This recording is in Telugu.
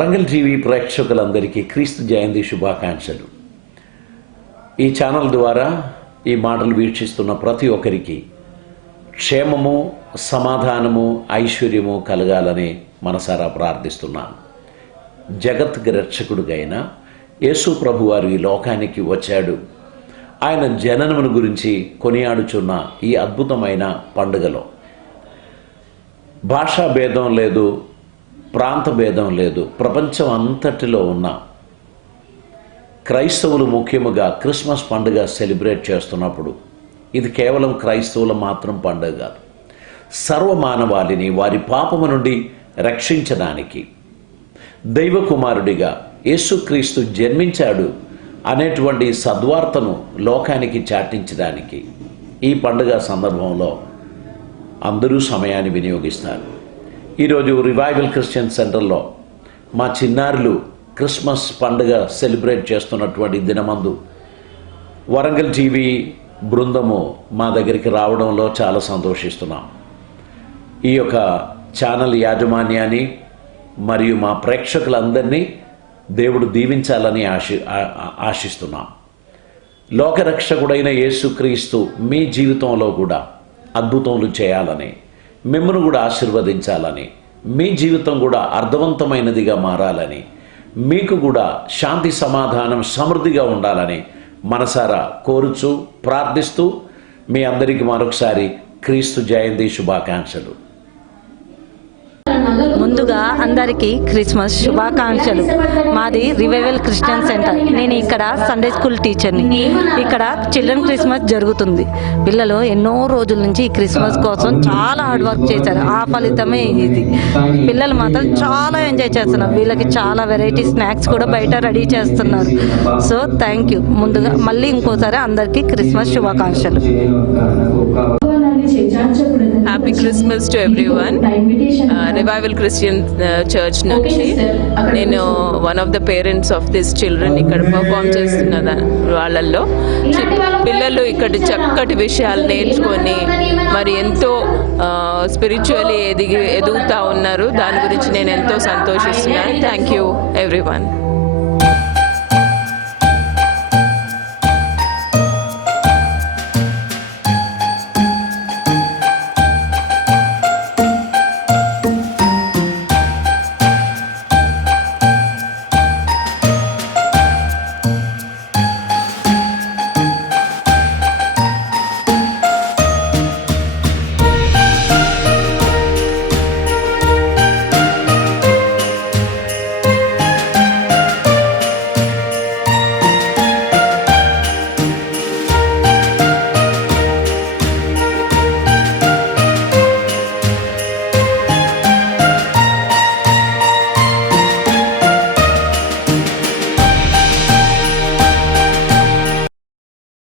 వరంగల్ టీవీ ప్రేక్షకులందరికీ క్రీస్తు జయంతి శుభాకాంక్షలు. ఈ ఛానల్ ద్వారా ఈ మాటలు వీక్షిస్తున్న ప్రతి ఒక్కరికి క్షేమము సమాధానము ఐశ్వర్యము కలగాలని మనసారా ప్రార్థిస్తున్నాను. జగత్ రక్షకుడుగైన యేసు ప్రభు వారు ఈ లోకానికి వచ్చాడు. ఆయన జననమును గురించి కొనియాడుచున్న ఈ అద్భుతమైన పండుగలో భాషా భేదం లేదు ప్రాంత భేదం లేదు. ప్రపంచం అంతటిలో ఉన్న క్రైస్తవులు ముఖ్యముగా క్రిస్మస్ పండుగ సెలబ్రేట్ చేస్తున్నప్పుడు ఇది కేవలం క్రైస్తవుల మాత్రం పండుగ కాదు. సర్వమానవాళిని వారి పాపము నుండి రక్షించడానికి దైవ కుమారుడిగా యేసుక్రీస్తు జన్మించాడు అనేటువంటి సద్వార్తను లోకానికి చాటించడానికి ఈ పండుగ సందర్భంలో అందరూ సమయాన్ని వినియోగిస్తారు. ఈరోజు రివైవల్ క్రిస్టియన్ సెంటర్లో మా చిన్నారులు క్రిస్మస్ పండుగ సెలబ్రేట్ చేస్తున్నటువంటి దినమందు వరంగల్ టీవీ బృందము మా దగ్గరికి రావడంలో చాలా సంతోషిస్తున్నాం. ఈ యొక్క ఛానల్ యాజమాన్యాన్ని మరియు మా ప్రేక్షకులందరినీ దేవుడు దీవించాలని ఆశి ఆశిస్తున్నాం. లోకరక్షకుడైన యేసుక్రీస్తు మీ జీవితంలో కూడా అద్భుతములు చేయాలని మిమ్మల్ని కూడా ఆశీర్వదించాలని మీ జీవితం కూడా అర్థవంతమైనదిగా మారాలని మీకు కూడా శాంతి సమాధానం సమృద్ధిగా ఉండాలని మనసారా కోరుచు ప్రార్థిస్తూ మీ అందరికీ మరొకసారి క్రీస్తు జయంతి శుభాకాంక్షలు. ముందుగా అందరికీ క్రిస్మస్ శుభాకాంక్షలు. మాది రివైవల్ క్రిస్టియన్ సెంటర్. నేను ఇక్కడ సండే స్కూల్ టీచర్ని. ఇక్కడ చిల్డ్రన్ క్రిస్మస్ జరుగుతుంది. పిల్లలు ఎన్నో రోజుల నుంచి ఈ క్రిస్మస్ కోసం చాలా హార్డ్ వర్క్ చేశారు. ఆ ఫలితమే ఇది. పిల్లలు మాత్రం చాలా ఎంజాయ్ చేస్తున్నారు. వీళ్ళకి చాలా వెరైటీ స్నాక్స్ కూడా బయట రెడీ చేస్తున్నారు. So thank you. ముందుగా మళ్ళీ ఇంకోసారి అందరికీ క్రిస్మస్ శుభాకాంక్షలు. Happy Christmas to everyone revival Christian church నుంచి నేను one of the parents of this children ఇక్కడ పర్ఫామ్ చేస్తున్న వాళ్ళల్లో. పిల్లలు ఇక్కడ చక్కటి విషయాలు నేర్చుకొని మరి ఎంతో స్పిరిచువల్లీ ఎదిగి ఎదుగుతూ ఉన్నారు. దాని గురించి నేను ఎంతో సంతోషిస్తున్నాను. Thank you everyone